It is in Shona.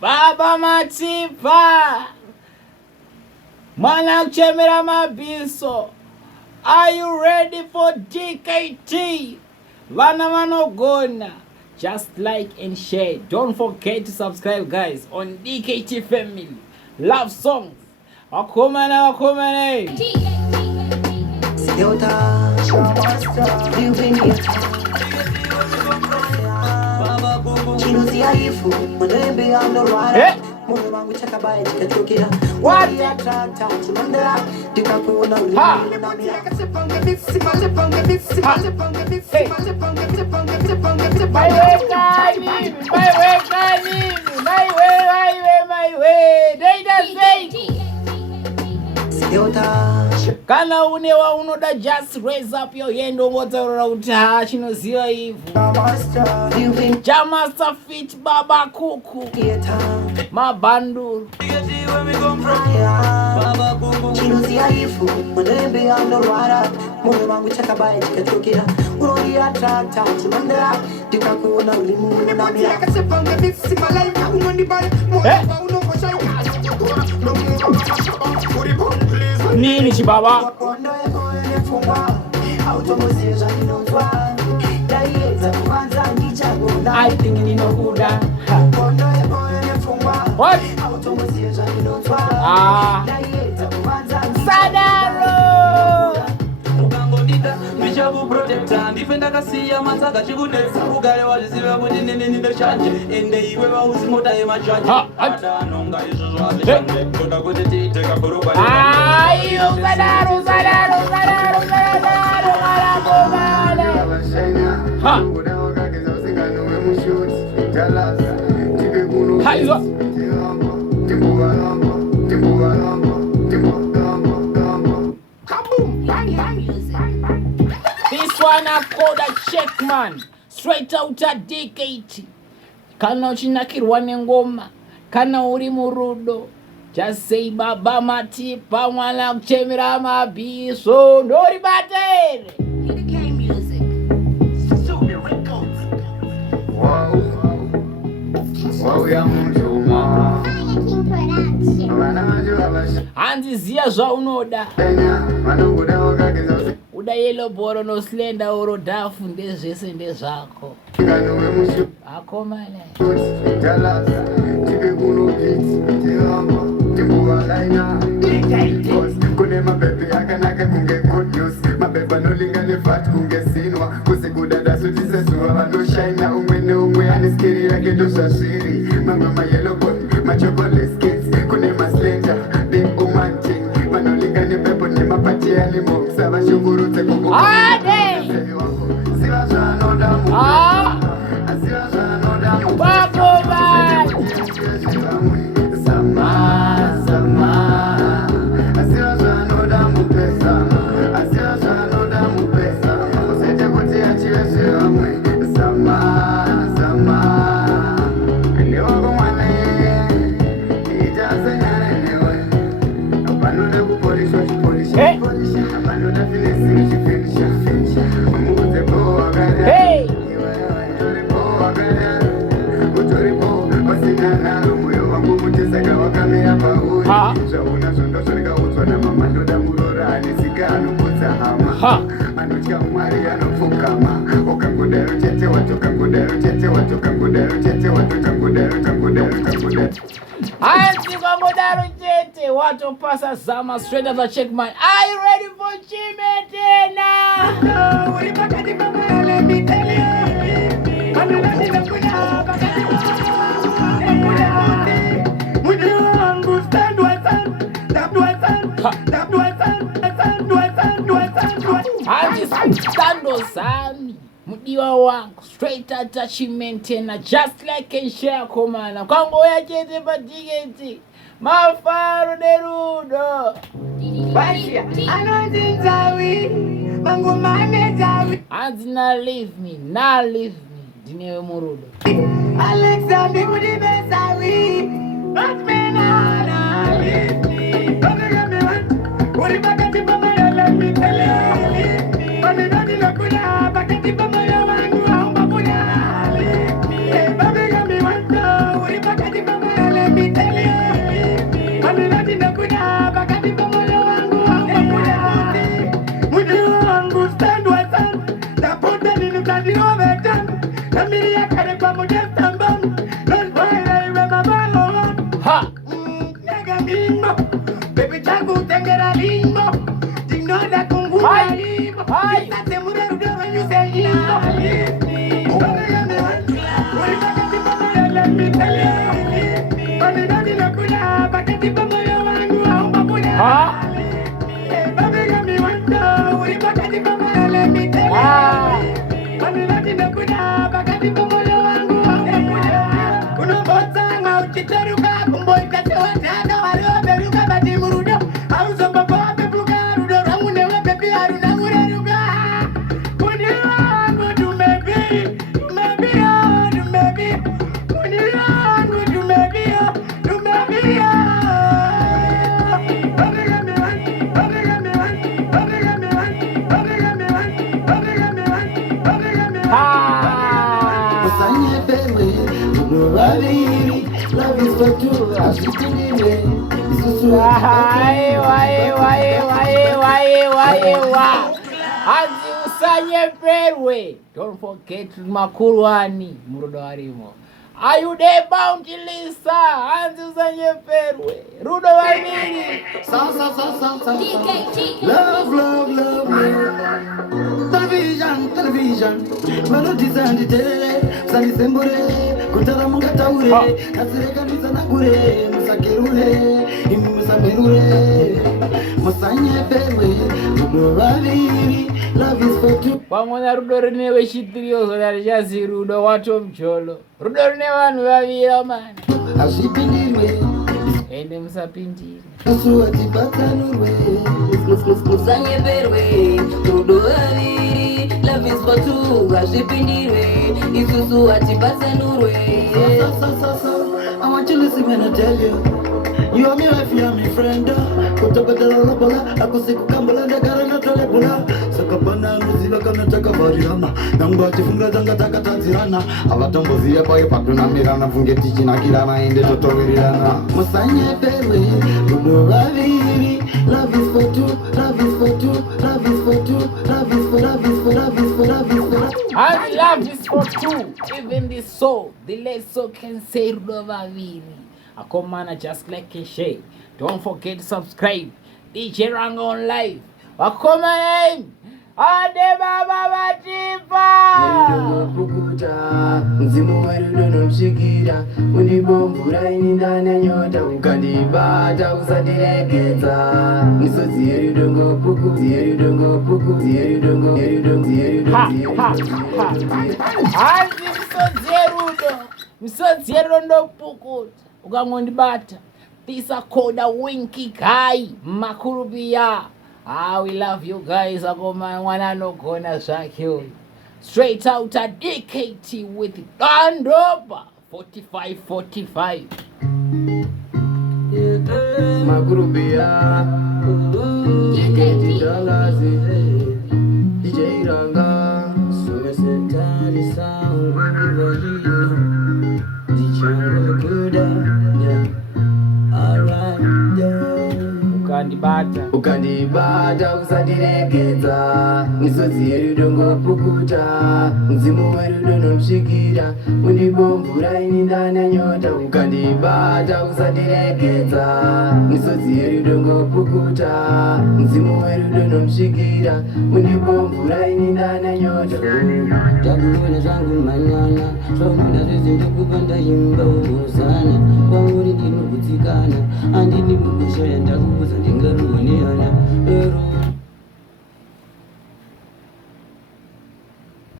Baba Matipa Mwana kuchemera mabiso. Are you ready for DKT? Vana vanogona. Just like and share. Don't forget to subscribe, guys, on DKT Family. Love songs. Wakomana. What? My way. They just say. Kana unewa unoda, just raise up your hand over the road. Chinoziwa ivu. Jamasta fit baba kuku. Mabandu. Chinoziwa ivu. Mwenebe ando rara. Mwenye wangu chakabaye chikachokira. Urori atata. Chimandera. Dika kuona ulimu. Namia kasepanga visi malaika. Umoni bari. Mwenye unokosha. Nini chibaba? I think you know who that. What? Sadaro. Bishabu protector, defender kasiya mataka chikudetsa ugale waziziva kuti nene ndinoshanje ende iwe wauzimota yemashanje adanonga izvo zvazvishanje toda kuti tiiteka kuruba ayo sadaro haizo this one I called a check, man. Straight out a DKT. Kana uchinakirwa nengoma, kana uri murudo, just say baba Matipa mwana kuchemera mabiso ndori batere. DK music. Super records. Wow ya mjuma. Handiziya zvaunoda. Uda yellow boro no slender oro dafu ndezvese ndezvako. Akomana. Kune mapepe akanaka kunge good news. Mapepe anolingane fat kunge sinwa. Kusekudada sutisesuwa vanoshaina umwe neumwe aneskiri yake ndosvasviri. Mama yellow boro, machocolate kids. Kune maslender, the umanting. Vanolingane pepo nemapati animo. Sava shungurudze kuko. Siva zvanoda mu. Asiva zvanoda mu. Watu pasa zama straight up the check man. Are you ready for Chimetena? Let me tell you. Stand zami mudiwa wangu straight attachment na just like and share komana kwangu ya chete pa DKT mafaru de rudo Basia anodinzawi mangu manezawi azina leave me dinewe murudo Alexander kudibezawi atmena leave me what if I got to let me tell you Baby changu tengera limbo, dinoda kungua limbo. Kisate mure rudo when you say limbo. Let me tell you, when you don't kula, paketi pamoyo wangu haumba kula. Baby got me one go, we paketi pamoyo let me tell you. When you don't kula, paketi pamoyo wangu haumba kula. Unobota ngau chitaruka kumboy kate watana walo beruka bati murudo. Auzo baba bebuka rudo ramune wa bebi aruna mureruka. Kuni wangu tu maybe, maybe oh, maybe. Kuni wangu tu maybe oh, tu maybe oh. Omega me one, omega me one, omega me one, omega me one, omega me one, omega me one. Usanye pewe, unurali, love is for two, ashitiniwe. Anzi usanye perwe. Don't forget makuruani murudo warimo. Are you there bounty Lisa? Anzi usanye perwe. Rudo wavili. Love, love, love, love. Television. Melodies and the tele. Sali sembure. Kutara munga taure. Kasireka nisa nagure. Musakerure. Musamerure. Musanye perwe. Rudo wavili. Love is for two. Pamona rudo rine weshitirio zodari jazi rudo watu mcholo. Rudo rine wanu wavila man. Ashipindirwe. Ende musapindiri. Usuati batanurwe. Musanye perwe. Rudo wavili. Love is for two. Ashipindirwe. Isusu atibatanurwe. So. I want you to listen when I tell you. You are me wife, you are my friend. Kutokotela lobola, akusiku kambola ndagara na tolebula. Sakabana nuziva kana takabariana. Nangwa chifunga zanga takatanzirana. Avatombozi yapa ipatuna mirana funge tichina kirana ende totovirirana. Musanye pewe, rudo waviri. Love is for two, love is for two, love is for two, love is for, love is for, love is for, love is for. And love is for two. Even the soul, the less soul can say rudo waviri. A command just like a shade. Don't forget to subscribe. DJ Ranga on live. A command. Ade baba batipa. Pukuta, mzimu werudo nomshikira. Unibomvura inindane nyota. Ukandibata usadiregeza. Misodzi yerudo puku, yerudo puku, yerudo, yerudo. Hanzi misodzi yerudo. Misodzi yerudo puku. Ukangondibata tisa koda winky guy makurubia. We love you guys. Akoma mwana nogona zvake. Straight out a DKT with Dandoba 45 Makurubia DKT Dalazi DJ Ranga Sumesetari sound ukandibata usadiregedza misodzi yerudo pukuta mzimu werudo nomshikira unibomvura inindane nyota ukandibata usadiregedza misodzi yerudo pukuta mzimu werudo nomshikira unibomvura inindane nyota Takuona zangu manyana Shomuna rezi ndikupanda imba umuzana Kwauri ndinokutsikana Andini mukushoya ndakukuza ndingaruoneana Pero